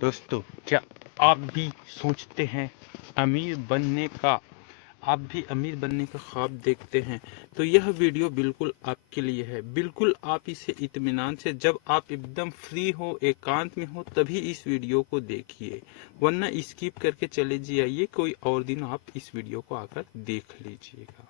दोस्तों, क्या आप भी सोचते हैं अमीर बनने का आप भी अमीर बनने का ख्वाब देखते हैं? तो यह वीडियो बिल्कुल आपके लिए है। बिल्कुल आप इसे इत्मीनान से, जब आप एकदम फ्री हो, एकांत में हो, तभी इस वीडियो को देखिए, वरना स्किप करके चले जाइए। कोई और दिन आप इस वीडियो को आकर देख लीजिएगा।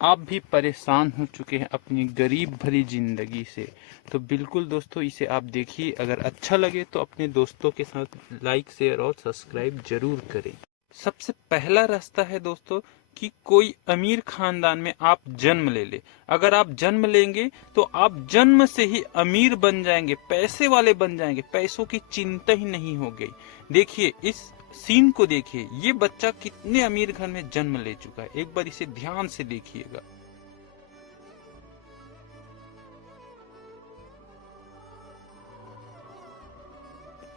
आप भी परेशान हो चुके हैं अपनी गरीब भरी जिंदगी से, तो बिल्कुल दोस्तों इसे आप देखिए। अगर अच्छा लगे तो अपने दोस्तों के साथ लाइक, शेयर और सब्सक्राइब जरूर करें। सबसे पहला रास्ता है दोस्तों कि कोई अमीर खानदान में आप जन्म ले। अगर आप जन्म लेंगे तो आप जन्म से ही अमीर बन जाएंगे, पैसे वाले बन जाएंगे, पैसों की चिंता ही नहीं हो गई। देखिए इस सीन को, देखिए ये बच्चा कितने अमीर घर में जन्म ले चुका है। एक बार इसे ध्यान से देखिएगा।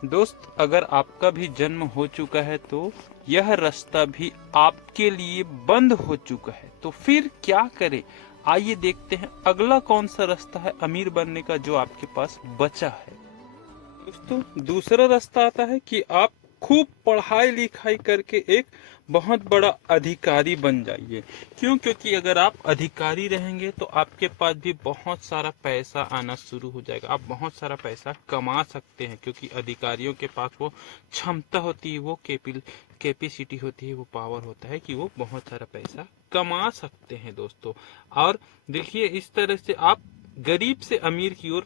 दोस्त, अगर आपका भी जन्म हो चुका है तो यह रास्ता भी आपके लिए बंद हो चुका है, तो फिर क्या करें? आइए देखते हैं अगला कौन सा रास्ता है अमीर बनने का जो आपके पास बचा है। दोस्तों, दूसरा रास्ता आता है कि आप खूब पढ़ाई लिखाई करके एक बहुत बड़ा अधिकारी बन जाइए। क्यों? क्योंकि अगर आप अधिकारी रहेंगे तो आपके पास भी बहुत सारा पैसा आना शुरू हो जाएगा। आप बहुत सारा पैसा कमा सकते हैं, क्योंकि अधिकारियों के पास वो क्षमता होती है, वो कैपेसिटी होती है, वो पावर होता है कि वो बहुत सारा पैसा कमा सकते हैं दोस्तों। और देखिए इस तरह से आप गरीब से अमीर की ओर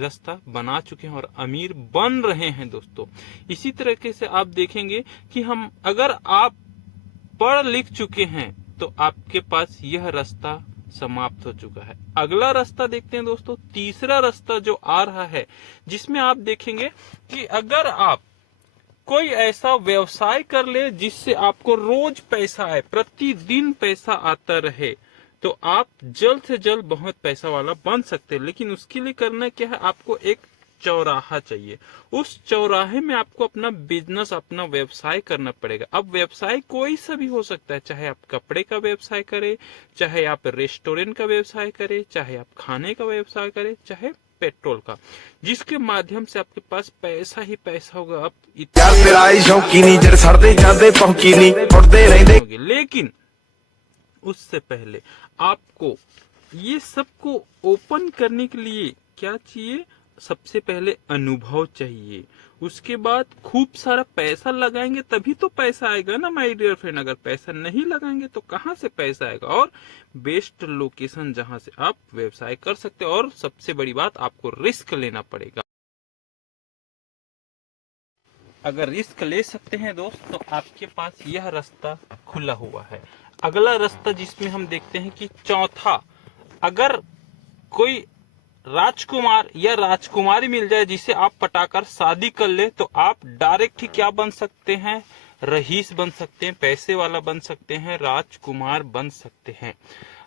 रास्ता बना चुके हैं और अमीर बन रहे हैं दोस्तों। इसी तरीके से आप देखेंगे कि अगर आप पढ़ लिख चुके हैं तो आपके पास यह रास्ता समाप्त हो चुका है। अगला रास्ता देखते हैं दोस्तों, तीसरा रास्ता जो आ रहा है, जिसमें आप देखेंगे कि अगर आप कोई ऐसा व्यवसाय कर ले जिससे आपको रोज पैसा आए, प्रतिदिन पैसा आता रहे, तो आप जल्द से जल्द बहुत पैसा वाला बन सकते हैं। लेकिन उसके लिए करना क्या है? आपको एक चौराहा चाहिए। उस चौराहे में आपको अपना बिजनेस, अपना व्यवसाय करना पड़ेगा। अब व्यवसाय कोई सा भी हो सकता है, चाहे आप कपड़े का व्यवसाय करें, चाहे आप रेस्टोरेंट का व्यवसाय करें, चाहे आप खाने का व्यवसाय करें, चाहे पेट्रोल का, जिसके माध्यम से आपके पास पैसा ही पैसा होगा। आप लेकिन उससे पहले आपको ये सबको ओपन करने के लिए क्या चाहिए? सबसे पहले अनुभव चाहिए। उसके बाद खूब सारा पैसा लगाएंगे तभी तो पैसा आएगा ना माय डियर फ्रेंड। अगर पैसा नहीं लगाएंगे तो कहां से पैसा आएगा? और बेस्ट लोकेशन जहां से आप व्यवसाय कर सकते हो। और सबसे बड़ी बात, आपको रिस्क लेना पड़ेगा। अगर रिस्क ले सकते हैं दोस्त तो आपके पास यह रास्ता खुला हुआ है। अगला रास्ता जिसमें हम देखते हैं कि चौथा, अगर कोई राजकुमार या राजकुमारी मिल जाए जिसे आप पटाकर शादी कर ले, तो आप डायरेक्ट ही क्या बन सकते हैं? रईस बन सकते हैं, पैसे वाला बन सकते हैं, राजकुमार बन सकते हैं।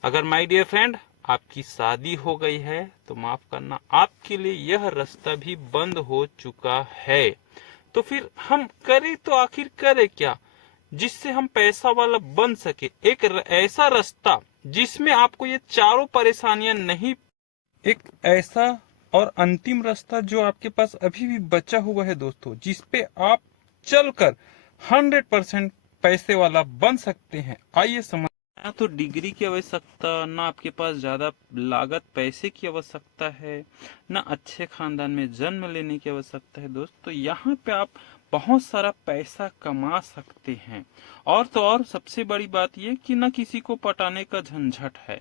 अगर माय डियर फ्रेंड आपकी शादी हो गई है तो माफ करना, आपके लिए यह रास्ता भी बंद हो चुका है। तो फिर हम करें तो आखिर करें क्या जिससे हम पैसा वाला बन सके? एक ऐसा रास्ता जिसमें आपको ये चारों परेशानियां नहीं, एक ऐसा और अंतिम रास्ता जो आपके पास अभी भी बचा हुआ है दोस्तों, जिसपे आप चलकर 100% पैसे वाला बन सकते हैं। आइए समझ। ना तो डिग्री की आवश्यकता, ना आपके पास ज्यादा लागत पैसे की आवश्यकता है, ना अच्छे खानदान में जन्म लेने की आवश्यकता है दोस्तों। यहाँ पे आप बहुत सारा पैसा कमा सकते हैं। और तो और सबसे बड़ी बात यह कि ना किसी को पटाने का झंझट है।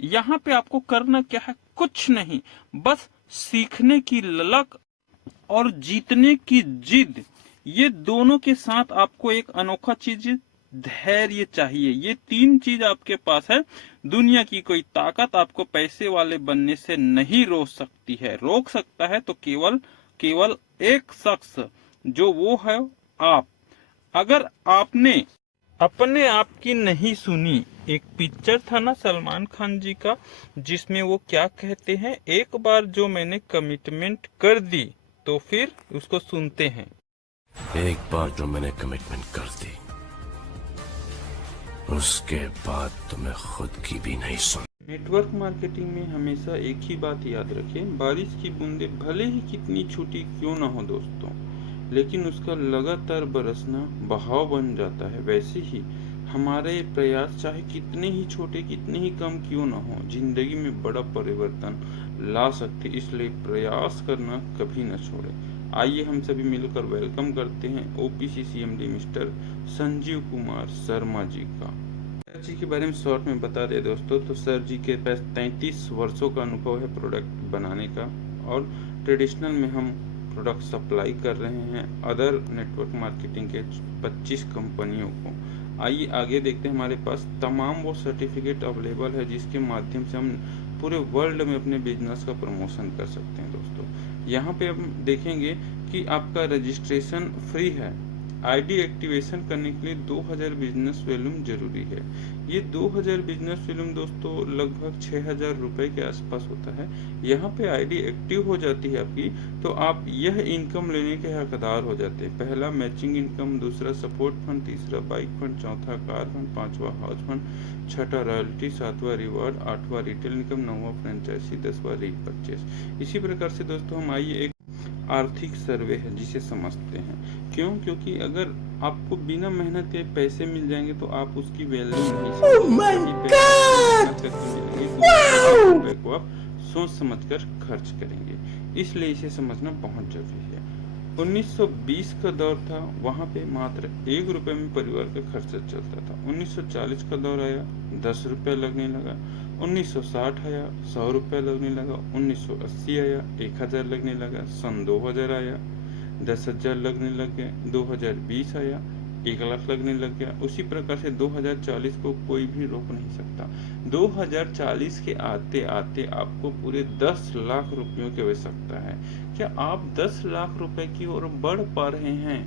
यहाँ पे आपको करना क्या है? कुछ नहीं, बस सीखने की ललक और जीतने की जिद, ये दोनों के साथ आपको एक अनोखा चीज, धैर्य चाहिए। ये तीन चीज आपके पास है। दुनिया की कोई ताकत आपको पैसे वाले बनने से नहीं रोक सकती है। रोक सकता है तो केवल एक शख्स, जो वो है आप। अगर आपने अपने आप की नहीं सुनी, एक पिक्चर था ना सलमान खान जी का, जिसमें वो क्या कहते हैं, एक बार जो मैंने कमिटमेंट कर दी, तो फिर उसको सुनते हैं। एक बार जो मैंने कमिटमेंट कर दी, उसके बाद तो मैं खुद की भी नहीं सुन। नेटवर्क मार्केटिंग में हमेशा एक ही बात याद रखें, बारिश की बूंदें भले ही कितनी छोटी क्यों ना हो दोस्तों, लेकिन उसका लगातार बरसना बहाव बन जाता है। वैसे ही हमारे प्रयास चाहे कितने ही छोटे, कितने ही कम क्यों ना हो, जिंदगी में बड़ा परिवर्तन ला सकते, इसलिए प्रयास करना कभी न छोड़े। आइए हम सभी मिलकर वेलकम करते हैं OPC CMD mister Sanjeev Kumar Sharma ji का। सर जी के बारे में शॉर्ट में बता दें दोस्तों, तो सर जी के पास 33 वर्षों का अनुभव है प्रोडक्ट बनाने का, और ट्रेडिशनल में हम प्रोडक्ट सप्लाई कर रहे हैं अदर नेटवर्क मार्केटिंग के 25 कंपनियों को। आइए आगे देखते हैं। हमारे पास तमाम वो सर्टिफिकेट अवेलेबल है जिसके माध्यम से हम पूरे वर्ल्ड में अपने बिजनेस का प्रमोशन कर सकते हैं दोस्तों। यहाँ पे हम देखेंगे कि आपका रजिस्ट्रेशन फ्री है। आईडी एक्टिवेशन करने के लिए 2000 बिजनेस वॉल्यूम जरूरी है। ये 2000 बिजनेस वॉल्यूम दोस्तों लगभग 6000 रुपए के आसपास होता है। यहाँ पे आईडी एक्टिव हो जाती है आपकी, तो आप यह इनकम लेने के हकदार हो जाते हैं। पहला मैचिंग इनकम, दूसरा सपोर्ट फंड, तीसरा बाइक फंड, चौथा कार फंड, पांचवा हाउस फंड, छठा रॉयल्टी, सातवां रिवार्ड, आठवां रिटेल इनकम, नौवां फ्रेंचाइजी, 10वां रीपरचेस। इसी प्रकार से दोस्तों हम आइए एक आर्थिक सर्वे है जिसे समझते हैं। क्यों? क्योंकि अगर आपको बिना मेहनत के पैसे मिल जाएंगे तो आप उसकी वैल्यू नहीं समझेंगे, को आप सोच समझकर खर्च करेंगे, इसलिए इसे समझना बहुत जरूरी है। 1920 का दौर था, वहाँ पे मात्र 1 रुपए में परिवार का खर्चा चलता था। 1940 का दौर आया, 10 रुपए लगने लगा। 1960 आया, 100 रुपए लगने लगा। 1980 आया, 1000 लगने लगा। सन 2000 आया, 10,000 लगने लग गए। 2020 आया, 1 लाख लगने लग गया। उसी प्रकार से 2040 को कोई भी रोक नहीं सकता। 2040 के आते आते आपको पूरे 10 लाख रुपयों की आवश्यकता है। क्या आप 10 लाख रुपए की ओर बढ़ पा रहे हैं?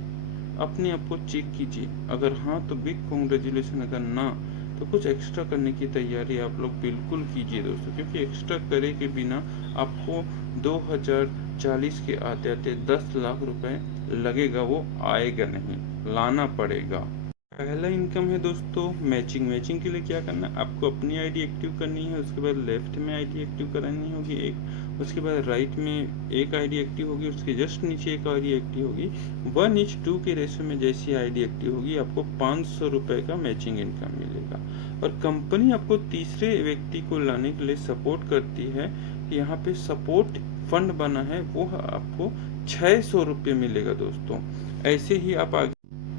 अपने आप को चेक कीजिए। अगर हाँ तो बिग कॉन्ग्रेचुलेशन, अगर ना तो कुछ एक्स्ट्रा करने की तैयारी आप लोग बिल्कुल कीजिए दोस्तों, क्योंकि एक्स्ट्रा करे के बिना आपको 2040 के आते आते 10 लाख रुपए लगेगा, वो आएगा नहीं, लाना पड़ेगा। पहला इनकम है दोस्तों मैचिंग। मैचिंग के लिए क्या करना है, आपको अपनी आईडी एक्टिव करनी है, उसके बाद लेफ्ट में आईडी एक्टिव करानी होगी एक, उसके बाद राइट में एक आईडी एक्टिव होगी, उसके जस्ट नीचे एक आईडी एक्टिव होगी। 1:2 के रेशियो में जैसी आईडी एक्टिव होगी आपको 500 रुपए का मैचिंग इनकम मिलेगा। और कंपनी आपको तीसरे व्यक्ति को लाने के लिए सपोर्ट करती है। यहाँ पे सपोर्ट फंड बना है, वो आपको 600 रुपये मिलेगा दोस्तों। ऐसे ही आप आगे,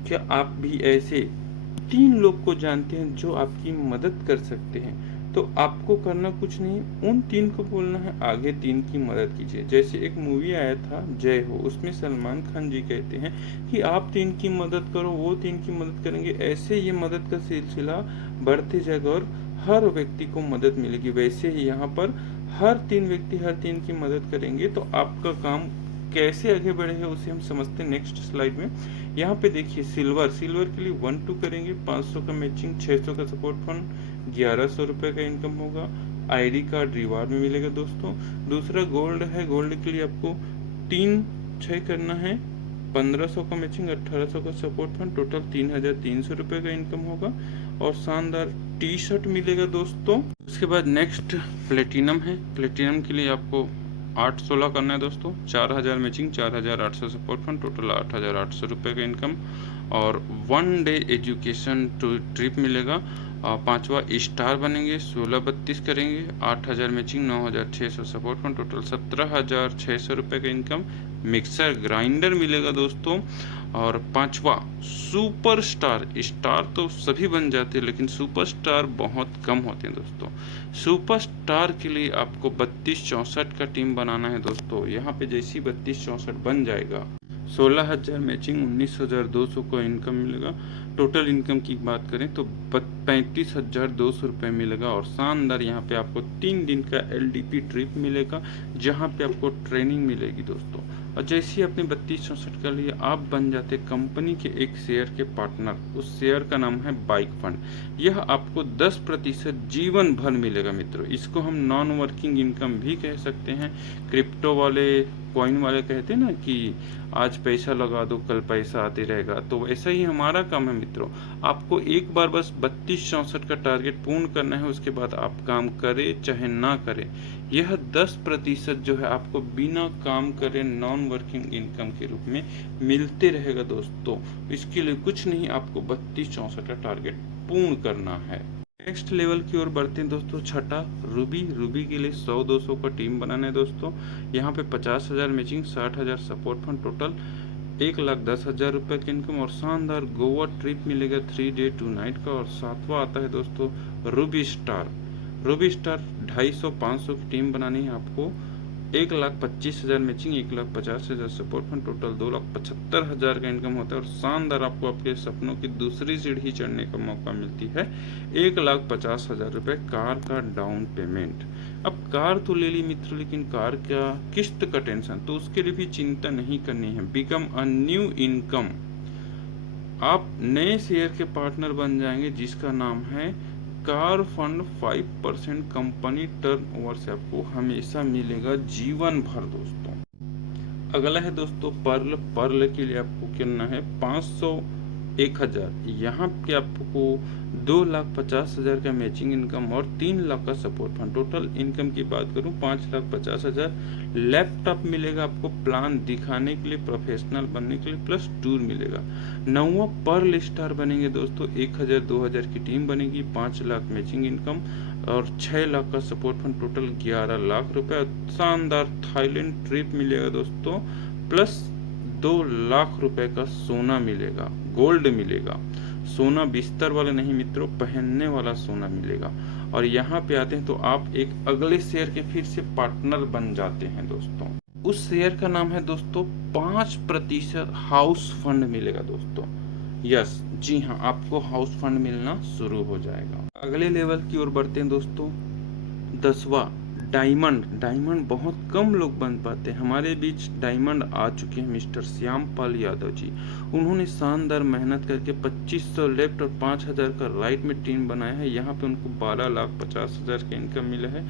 क्या आप भी ऐसे 3 लोग को जानते हैं जो आपकी मदद कर सकते हैं? तो आपको करना कुछ नहीं, उन 3 को बोलना है आगे 3 की मदद कीजिए। जैसे एक मूवी आया था जय हो, उसमें सलमान खान जी कहते हैं कि आप 3 की मदद करो, वो 3 की मदद करेंगे। ऐसे ये मदद का सिलसिला बढ़ते जाएगा और हर व्यक्ति को मदद मिलेगी। वैसे ही यहाँ पर हर 3 व्यक्ति हर 3 की मदद करेंगे तो आपका काम कैसे आगे बढ़ेगा उसे हम समझते हैं नेक्स्ट स्लाइड में। यहाँ पे देखिए सिल्वर के लिए 1-2 करेंगे, 500 का मैचिंग, 600 का सपोर्ट फंड, 1100 रुपए का इनकम होगा। आईडी कार्ड रिवार्ड में मिलेगा दोस्तों। दूसरा गोल्ड है, गोल्ड के लिए आपको 3-6 करना है, 1500 का मैचिंग, 1800 का सपोर्ट फंड, टोटल 3300 रुपए का इनकम होगा। और शानदार टी शर्ट मिलेगा दोस्तों। उसके बाद नेक्स्ट प्लेटिनम है। प्लेटिनम के लिए आपको 8-16 करना है दोस्तों, 4000 मैचिंग, 4800 सपोर्ट फंड, टोटल 8800 रुपये का इनकम। और 1 डे एजुकेशन ट्रिप मिलेगा। 5वां स्टार बनेंगे, 16-32 करेंगे, 8000 मैचिंग, 9600 सपोर्ट फंड, टोटल 17600 रुपये का इनकम। मिक्सर ग्राइंडर मिलेगा दोस्तों। और 5वां सुपर स्टार। स्टार तो सभी बन जाते हैं लेकिन सुपर स्टार बहुत कम होते हैं दोस्तों। सुपर स्टार के लिए आपको 32-64 का टीम बनाना है दोस्तों। यहाँ पे जैसी 32-64 बन जाएगा, 16000 मैचिंग, 19200 को इनकम मिलेगा। टोटल इनकम की बात करें तो 35,200 रुपये मिलेगा। और शानदार यहाँ पे आपको 3 दिन का LDP ट्रिप मिलेगा जहाँ पे आपको ट्रेनिंग मिलेगी दोस्तों। और जैसे ही आपने 32-64 कर लिया, आप बन जाते कंपनी के एक शेयर के पार्टनर। उस शेयर का नाम है बाइक फंड। यह आपको 10% जीवन भर मिलेगा मित्रों। इसको हम नॉन वर्किंग इनकम भी कह सकते हैं। क्रिप्टो वाले कॉइन वाले कहते हैं ना कि आज पैसा लगा दो कल पैसा आते रहेगा, तो ऐसा ही हमारा काम है मित्रों। आपको एक बार बस 3264 का टारगेट पूर्ण करना है, उसके बाद आप काम करें चाहे ना करें, यह 10% जो है आपको बिना काम करे नॉन वर्किंग इनकम के रूप में मिलते रहेगा दोस्तों। इसके लिए कुछ नहीं, आपको 3264 का टारगेट पूर्ण करना है। नेक्स्ट लेवल की ओर बढ़ते हैं दोस्तों, छठा रूबी के लिए 100-200 का टीम बनाना है दोस्तों। यहाँ पे 50,000 मैचिंग, 60,000 सपोर्ट फंड, टोटल 1,10,000 रुपये की इनकम और शानदार गोवा ट्रिप मिलेगा 3 डे 2 नाइट का। और सातवां आता है दोस्तों रूबी स्टार 250-500 की टीम बनानी है आपको। 1,25,000 मैचिंग, 1,50,000 सपोर्ट फंड, टोटल 2,75,000 का इनकम होता है। और शानदार आपको आपके सपनों की दूसरी सीढ़ी चढ़ने का मौका मिलती है 1,50,000 रुपये कार का डाउन पेमेंट। अब कार तो ले ली मित्रों, लेकिन कार का किस्त का टेंशन, तो उसके लिए भी चिंता नहीं करनी है। बिकम अ न्यू इनकम, आप नए शेयर के पार्टनर बन जाएंगे जिसका नाम है कार फंड। 5% कंपनी टर्नओवर से आपको हमेशा मिलेगा जीवन भर दोस्तों। अगला है दोस्तों पर्ल के लिए आपको करना है 500 1,000, यहाँ पे आपको 2,50,000 का मैचिंग इनकम और 3 लाख का सपोर्ट फंड। टोटल इनकम की बात करूँ 5,50,000। लैपटॉप मिलेगा आपको प्लान दिखाने के लिए, प्रोफेशनल बनने के लिए, प्लस टूर मिलेगा। 9वां पर्ल स्टार बनेंगे दोस्तों, 1,000-2,000 की टीम बनेगी, 5 लाख मैचिंग इनकम और 6 लाख का सपोर्ट फंड, टोटल 11 लाख रुपए। शानदार थाईलैंड ट्रिप मिलेगा दोस्तों, प्लस 2 लाख रुपए का सोना मिलेगा, गोल्ड मिलेगा। सोना बिस्तर वाला नहीं मित्रों, पहनने वाला सोना मिलेगा। और यहाँ पे आते हैं तो आप एक अगले शेयर के फिर से पार्टनर बन जाते हैं दोस्तों। उस शेयर का नाम है दोस्तों 5% हाउस फंड मिलेगा दोस्तों। यस जी हाँ, आपको हाउस फंड मिलना शुरू हो जाएगा। अगले लेवल की ओर बढ़ते हैं दोस्तों, 10वां डायमंड बहुत कम लोग बन पाते हैं। हमारे बीच डायमंड आ चुके हैं मिस्टर श्यामपाल यादव जी। उन्होंने शानदार मेहनत करके 2500 लेफ्ट और 5,000 का राइट में टीम बनाया है। यहाँ पे उनको 12,50,000 का इनकम मिला है,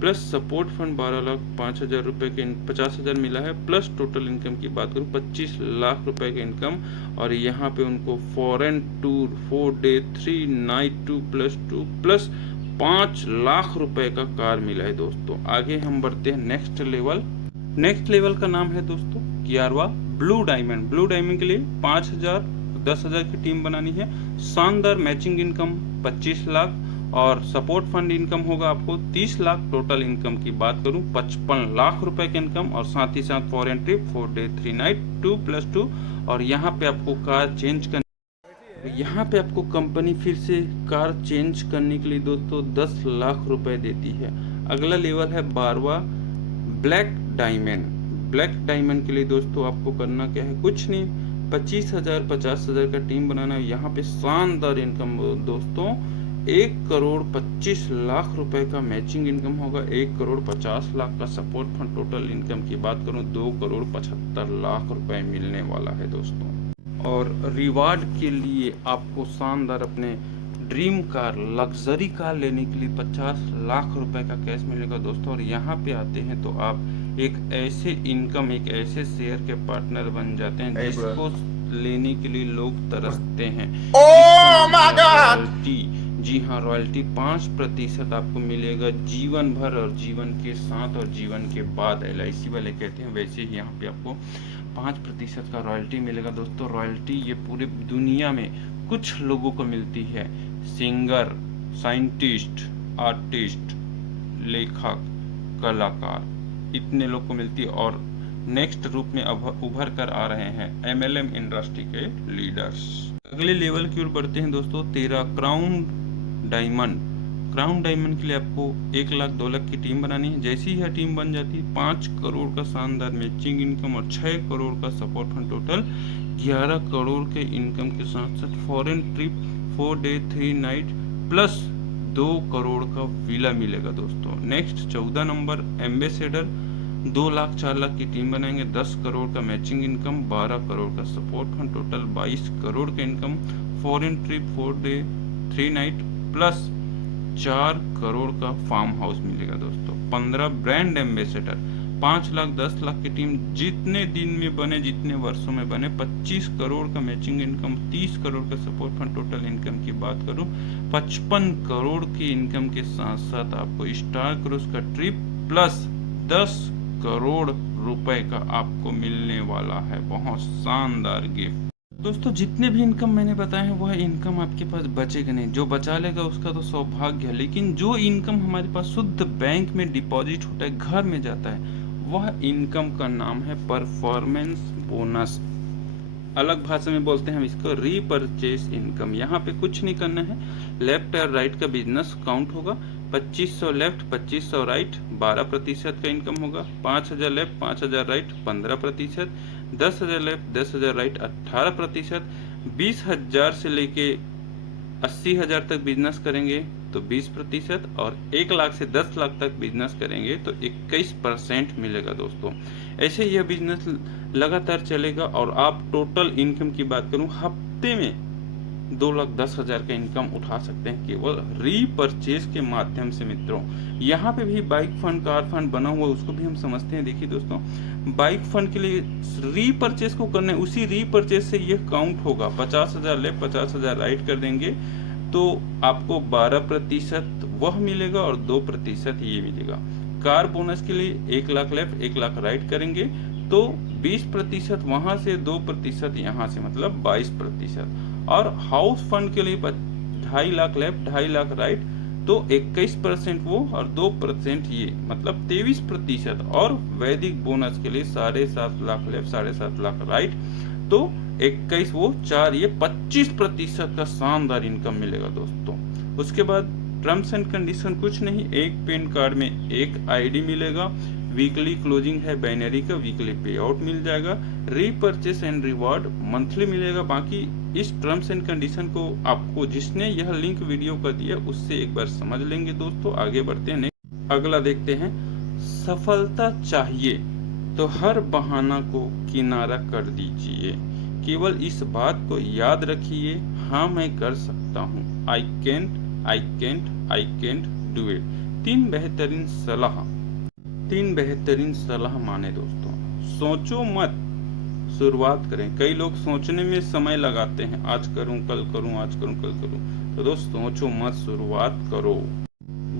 प्लस सपोर्ट फंड 12,05,000 रुपये के 50,000 मिला है, प्लस टोटल इनकम की बात करूँ 25 लाख रुपए का इनकम। और यहाँ पे उनको foreign tour 4 day 3 night 2+2 plus 5 lakh रुपए का कार मिला है दोस्तों। आगे हम बढ़ते हैं नेक्स्ट लेवल का नाम है दोस्तों 11वां ब्लू डायमंड के लिए 5,000 10,000 की टीम बनानी है। शानदार मैचिंग इनकम 25 लाख और सपोर्ट फंड इनकम होगा आपको 30 लाख। टोटल इनकम की बात करूं 55 लाख रुपए की इनकम और साथ ही साथ फॉरेन ट्रिप 4 डे 3 नाइट 2+2। और यहाँ पे आपको कार चेंज करने, यहाँ पे आपको कंपनी फिर से कार चेंज करने के लिए दोस्तों 10 लाख रुपए देती है। अगला लेवल है 12वां ब्लैक डायमंड के लिए दोस्तों आपको करना क्या है, कुछ नहीं, 25,000 50,000 का टीम बनाना है। यहाँ पे शानदार इनकम दोस्तों 1,25 लाख रुपए का मैचिंग इनकम होगा, 1,50 लाख का सपोर्ट फंड। टोटल इनकम की बात करूँ 2,75 लाख रुपए मिलने वाला है दोस्तों। और रिवार्ड के लिए आपको शानदार अपने ड्रीम कार लग्जरी कार लेने के लिए 50 लाख रुपए का कैश मिलेगा दोस्तों। और यहाँ पे आते हैं तो आप एक ऐसे शेयर के पार्टनर बन जाते हैं जिसको लेने के लिए लोग तरसते हैं। रॉयल्टी, जी हाँ, रॉयल्टी 5% आपको मिलेगा जीवन भर और जीवन के साथ और जीवन के बाद। LIC वाले कहते हैं वैसे ही यहाँ पे आपको 5% का रॉयल्टी मिलेगा दोस्तों। रॉयल्टी ये पूरे दुनिया में कुछ लोगों को मिलती है, सिंगर, साइंटिस्ट, आर्टिस्ट, लेखक, कलाकार, इतने लोग को मिलती है। और नेक्स्ट रूप में उभर कर आ रहे हैं MLM इंडस्ट्री के लीडर्स। अगले लेवल की ओर बढ़ते हैं दोस्तों, 13 क्राउन डायमंड के लिए आपको 1 लाख 2 लाख की टीम बनानी है। जैसी ही यह टीम बन जाती है 5 करोड़ का शानदार मैचिंग इनकम और 6 करोड़ का सपोर्ट फंड। टोटल 11 करोड़ के इनकम के साथ साथ foreign trip 4 day 3 night plus 2 crore का विला मिलेगा दोस्तों। Next 14 number ambassador 2 lakh 4 lakh की टीम बनाएंगे, 10 करोड़ का मैचिंग इनकम, 12 करोड़ का सपोर्ट फंड, टोटल 22 करोड़ का income. Foreign trip 4 day 3 night plus 4 crore का फार्म हाउस मिलेगा दोस्तों। 15 ब्रांड एम्बेसडर 5 लाख 10 लाख की टीम जितने दिन में बने, जितने वर्षों में बने, 25 करोड़ का मैचिंग इनकम, 30 करोड़ का सपोर्ट फंड, टोटल इनकम की बात करूं 55 करोड़ की इनकम के साथ साथ आपको स्टार क्रूज का ट्रिप प्लस 10 करोड़ रुपए का आपको मिलने वाला है। बहुत शानदार गिफ्ट दोस्तों। जितने भी इनकम मैंने बताए हैं वह इनकम आपके पास बचेगा नहीं, जो बचा लेगा उसका तो सौभाग्य है, लेकिन जो इनकम हमारे पास शुद्ध बैंक में डिपॉजिट होता है, घर में जाता है, वह इनकम का नाम है परफॉर्मेंस बोनस। अलग भाषा में बोलते हैं हम इसको रीपरचेज इनकम। यहाँ पे कुछ नहीं करना है, लेफ्ट और राइट का बिजनेस काउंट होगा। 2500 लेफ्ट 2500 राइट 12% का इनकम होगा। 5000 लेफ्ट 5000 राइट 15%। 10,000 left 10,000 right 18%। 20,000 से लेके 80,000 तक बिजनेस करेंगे तो 20%, और 1 लाख से 10 लाख तक बिजनेस करेंगे तो 21% मिलेगा दोस्तों। ऐसे यह बिजनेस लगातार चलेगा, और आप टोटल इनकम की बात करूं, हफ्ते में 2,10,000 का इनकम उठा सकते हैं केवल रीपरचेज के माध्यम से मित्रों। यहाँ पे भी बाइक फंड, कार फंड बना हुआ है, उसको भी हम समझते हैं। देखिए दोस्तों, बाइक फंड के लिए रीपरचेज को करना है, उसी रीपरचेज से यह काउंट होगा। 50,000 लेफ्ट 50,000 राइट कर देंगे तो आपको 12% वह मिलेगा और 2% ये मिलेगा। कार बोनस के लिए 1 लाख लेफ्ट 1 लाख राइट करेंगे तो 20% वहां से, 2% यहाँ से, मतलब 22%। और हाउस फंड के लिए 2.5 लाख लेफ्ट 2.5 लाख राइट तो 21% वो और 2% ये, मतलब 23%। और वैदिक बोनस के लिए 7.5 लाख लेफ्ट 7.5 लाख राइट तो 21 वो 4 ये 25% का शानदार इनकम मिलेगा दोस्तों। उसके बाद टर्म्स एंड कंडीशन कुछ नहीं, एक पैन कार्ड में एक आईडी मिलेगा, वीकली क्लोजिंग है बाइनरी का, वीकली पे आउट मिल जाएगा, रीपरचेस एंड रिवार्ड मंथली मिलेगा। बाकी इस टर्म्स एंड कंडीशन को आपको जिसने यह लिंक वीडियो का दिया उससे एक बार समझ लेंगे दोस्तों। आगे बढ़ते हैं, अगला देखते हैं। सफलता चाहिए तो हर बहाना को किनारा कर दीजिए, केवल इस बात को याद रखिए, हाँ मैं कर सकता हूँ। I can't I can't I can't do it. 3 बेहतरीन सलाह माने दोस्तों। सोचो मत, शुरुआत करें। कई लोग सोचने में समय लगाते हैं, आज करूं कल करूं, आज करूं कल करूं। तो दोस्त सोचो मत, शुरुआत करो।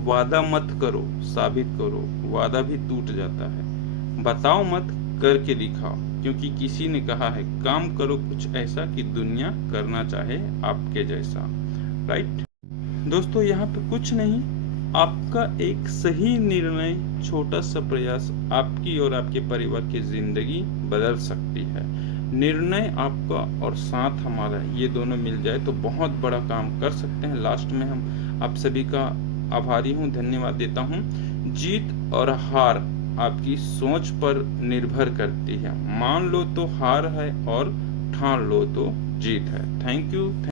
वादा मत करो, साबित करो। वादा भी टूट जाता है। बताओ मत, करके दिखाओ, क्योंकि किसी ने कहा है काम करो कुछ ऐसा कि दुनिया करना चाहे आपके जैसा। राइट दोस्तों, यहाँ पे कुछ नहीं, आपका एक सही निर्णय, छोटा सा प्रयास आपकी और आपके परिवार की जिंदगी बदल सकती है। निर्णय आपका और साथ हमारा, ये दोनों मिल जाए तो बहुत बड़ा काम कर सकते हैं। लास्ट में हम आप सभी का आभारी हूँ, धन्यवाद देता हूँ। जीत और हार आपकी सोच पर निर्भर करती है। मान लो तो हार है और ठान लो तो जीत है। Thank you.